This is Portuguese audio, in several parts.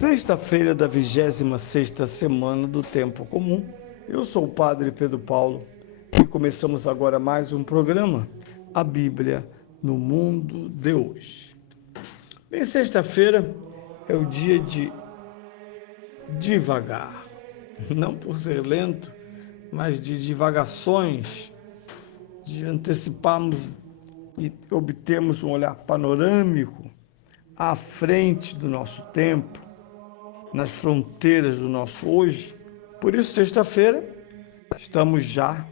Sexta-feira da 26ª semana do Tempo Comum. Eu sou o Padre Pedro Paulo e começamos agora mais um programa, a Bíblia no Mundo de Hoje. Bem, sexta-feira é o dia de divagar, não por ser lento, mas de divagações, de anteciparmos e obtermos um olhar panorâmico à frente do nosso tempo, nas fronteiras do nosso hoje. Por isso, sexta-feira, estamos já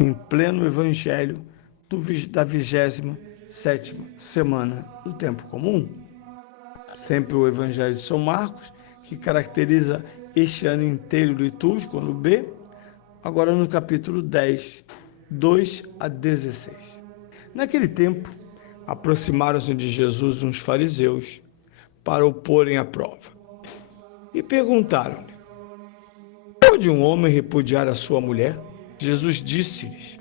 em pleno Evangelho da 27ª semana do Tempo Comum. Sempre o Evangelho de São Marcos, que caracteriza este ano inteiro litúrgico, no B, agora no capítulo 10, 2 a 16. Naquele tempo, aproximaram-se de Jesus uns fariseus para o porem à prova e perguntaram-lhe: pode um homem repudiar a sua mulher? Jesus disse-lhes: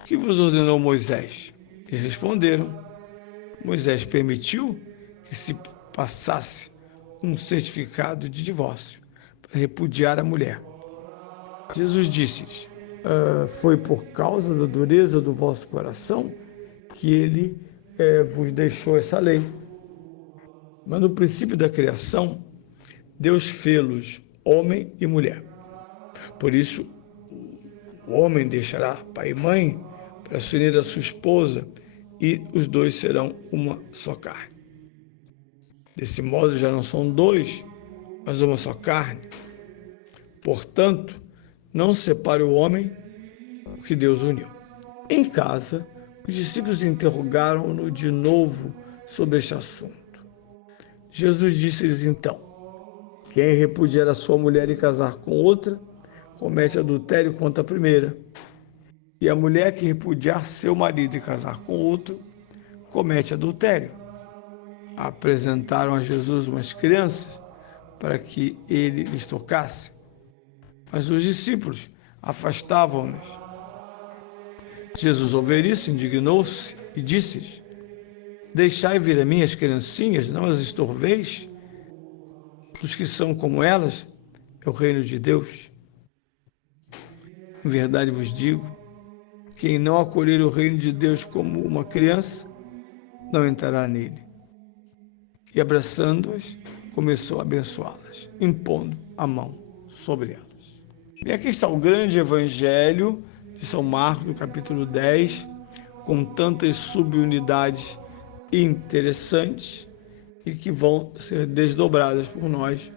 o que vos ordenou Moisés? Eles responderam: Moisés permitiu que se passasse um certificado de divórcio para repudiar a mulher. Jesus disse-lhes: foi por causa da dureza do vosso coração que ele vos deixou essa lei. Mas no princípio da criação, Deus fê-los homem e mulher. Por isso, o homem deixará pai e mãe para se unir à sua esposa e os dois serão uma só carne. Desse modo já não são dois, mas uma só carne. Portanto, não separe o homem o que Deus uniu. Em casa, os discípulos interrogaram-no de novo sobre este assunto. Jesus disse-lhes então: quem repudiar a sua mulher e casar com outra, comete adultério contra a primeira. E a mulher que repudiar seu marido e casar com outro, comete adultério. Apresentaram a Jesus umas crianças para que ele lhes tocasse, mas os discípulos afastavam-nos. Jesus, ao ver isso, indignou-se e disse-lhes: deixai vir a mim as criancinhas, não as estorveis. Dos que são como elas, é o reino de Deus. Em verdade vos digo, quem não acolher o reino de Deus como uma criança, não entrará nele. E abraçando-as, começou a abençoá-las, impondo a mão sobre elas. E aqui está o grande evangelho de São Marcos, no capítulo 10, com tantas subunidades interessantes e que vão ser desdobradas por nós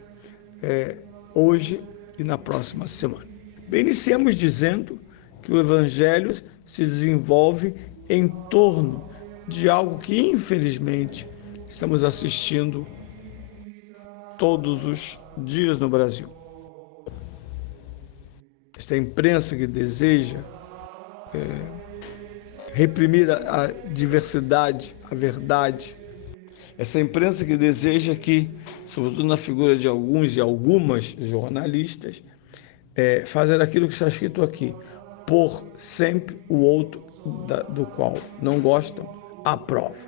hoje e na próxima semana. Bem, iniciamos dizendo que o evangelho se desenvolve em torno de algo que, infelizmente, estamos assistindo todos os dias no Brasil. Esta imprensa que deseja reprimir a diversidade, a verdade. Essa imprensa que deseja que, sobretudo na figura de alguns e algumas jornalistas, fazer aquilo que está escrito aqui: pôr sempre o outro do qual não gostam à prova.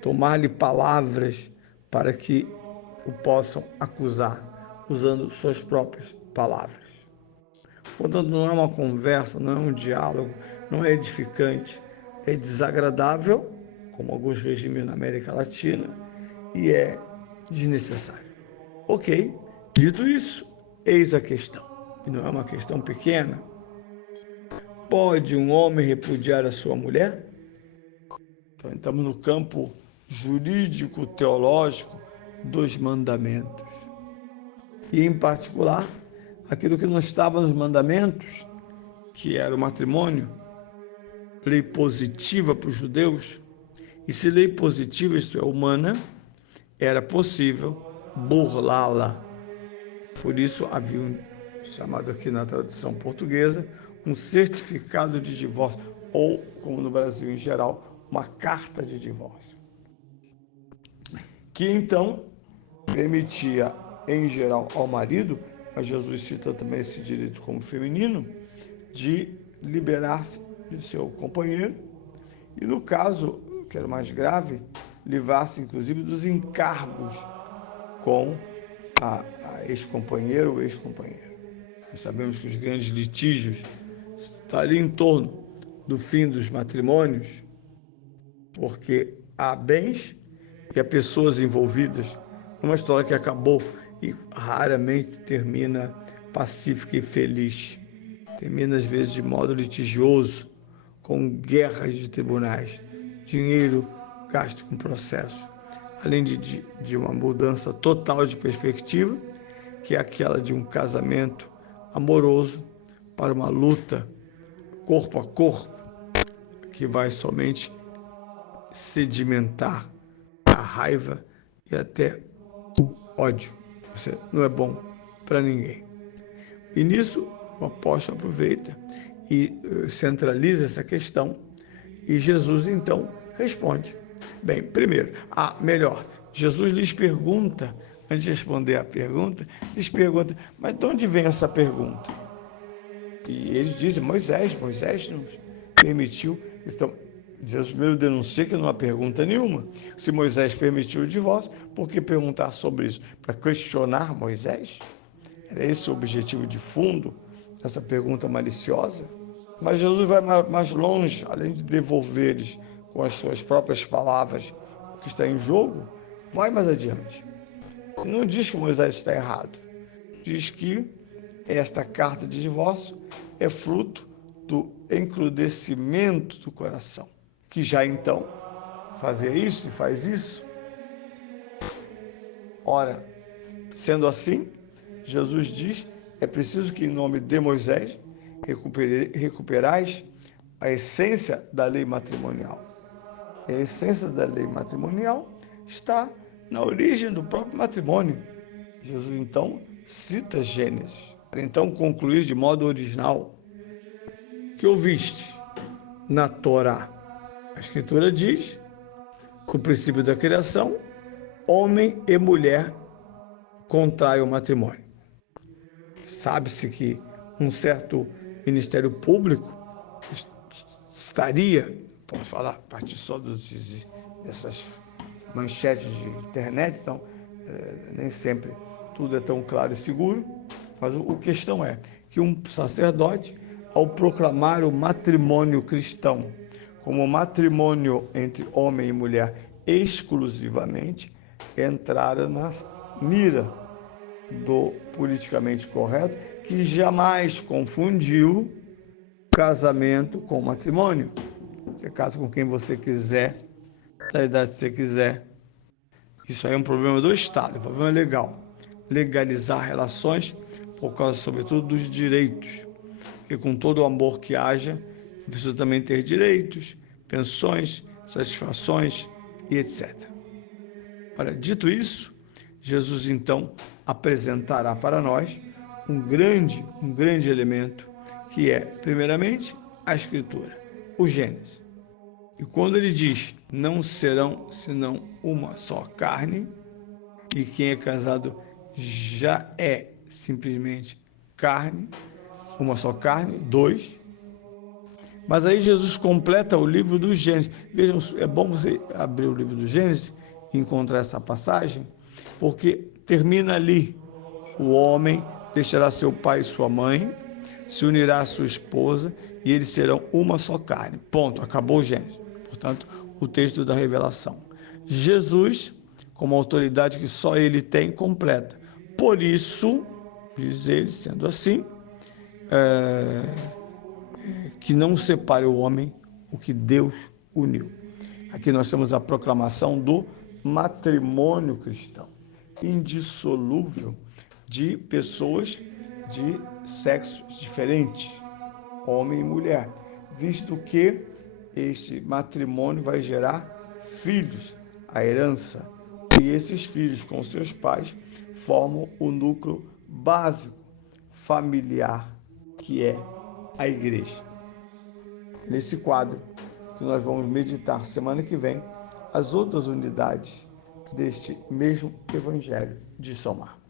Tomar-lhe palavras para que o possam acusar, usando suas próprias palavras. Portanto, não é uma conversa, não é um diálogo, não é edificante, é desagradável, como alguns regimes na América Latina, e é desnecessário. Ok, dito isso, eis a questão, e não é uma questão pequena. Pode um homem repudiar a sua mulher? Então, estamos no campo jurídico-teológico dos mandamentos. E, em particular, aquilo que não estava nos mandamentos, que era o matrimônio, lei positiva para os judeus. E se lei positiva, isto é, humana, era possível burlá-la. Por isso havia chamado aqui na tradução portuguesa, um certificado de divórcio, ou, como no Brasil em geral, uma carta de divórcio. Que então permitia, em geral, ao marido, mas Jesus cita também esse direito como feminino, de liberar-se de seu companheiro e, no caso, que era mais grave, livrar-se inclusive dos encargos com a ex-companheiro ou ex-companheira. Nós sabemos que os grandes litígios estão ali em torno do fim dos matrimônios, porque há bens e há pessoas envolvidas numa história que acabou e raramente termina pacífica e feliz. Termina, às vezes, de modo litigioso, com guerras de tribunais, dinheiro gasto com processo, além de uma mudança total de perspectiva, que é aquela de um casamento amoroso para uma luta corpo a corpo, que vai somente sedimentar a raiva e até o ódio. Isso não é bom para ninguém. E nisso, o apóstolo aproveita e centraliza essa questão, e Jesus então responde. Bem, primeiro, melhor, Jesus lhes pergunta, antes de responder a pergunta, lhes pergunta, mas de onde vem essa pergunta? E eles dizem, Moisés nos permitiu. Então, Jesus primeiro denuncia que não há pergunta nenhuma. Se Moisés permitiu o divórcio, por que perguntar sobre isso? Para questionar Moisés? Era esse o objetivo de fundo dessa pergunta maliciosa? Mas Jesus vai mais longe, além de devolver-lhes com as suas próprias palavras o que está em jogo, vai mais adiante. Ele não diz que Moisés está errado. Diz que esta carta de divórcio é fruto do encrudecimento do coração, que já então fazia isso e faz isso. Ora, sendo assim, Jesus diz, é preciso que em nome de Moisés recuperais a essência da lei matrimonial. E a essência da lei matrimonial está na origem do próprio matrimônio. Jesus então cita Gênesis, para então concluir de modo original: que ouviste na Torá. A Escritura diz que o princípio da criação, homem e mulher contraem o matrimônio. Sabe-se que um certo ministério público estaria, posso falar a partir só dessas manchetes de internet, então nem sempre tudo é tão claro e seguro, mas a questão é que um sacerdote, ao proclamar o matrimônio cristão como matrimônio entre homem e mulher exclusivamente, entrara na mira do politicamente correto, que jamais confundiu casamento com matrimônio. Você casa com quem você quiser, da idade que você quiser. Isso aí é um problema do Estado, um problema legal. Legalizar relações por causa, sobretudo, dos direitos. Porque com todo o amor que haja, precisa também ter direitos, pensões, satisfações e etc. Ora, dito isso, Jesus então apresentará para nós um grande elemento, que é, primeiramente, a Escritura, o Gênesis. E quando ele diz, não serão senão uma só carne, e quem é casado já é simplesmente carne, uma só carne, dois. Mas aí Jesus completa o livro do Gênesis. Vejam, é bom você abrir o livro do Gênesis e encontrar essa passagem, porque termina ali. O homem deixará seu pai e sua mãe, se unirá à sua esposa, e eles serão uma só carne. Ponto, acabou o Gênesis. Portanto, o texto da revelação. Jesus, como autoridade que só ele tem, completa. Por isso, diz ele, sendo assim, que não separe o homem o que Deus uniu. Aqui nós temos a proclamação do matrimônio cristão, indissolúvel, de pessoas de sexos diferentes, homem e mulher, visto que este matrimônio vai gerar filhos, a herança, e esses filhos com seus pais formam o núcleo básico familiar, que é a igreja. Nesse quadro que nós vamos meditar semana que vem, as outras unidades deste mesmo Evangelho de São Marcos.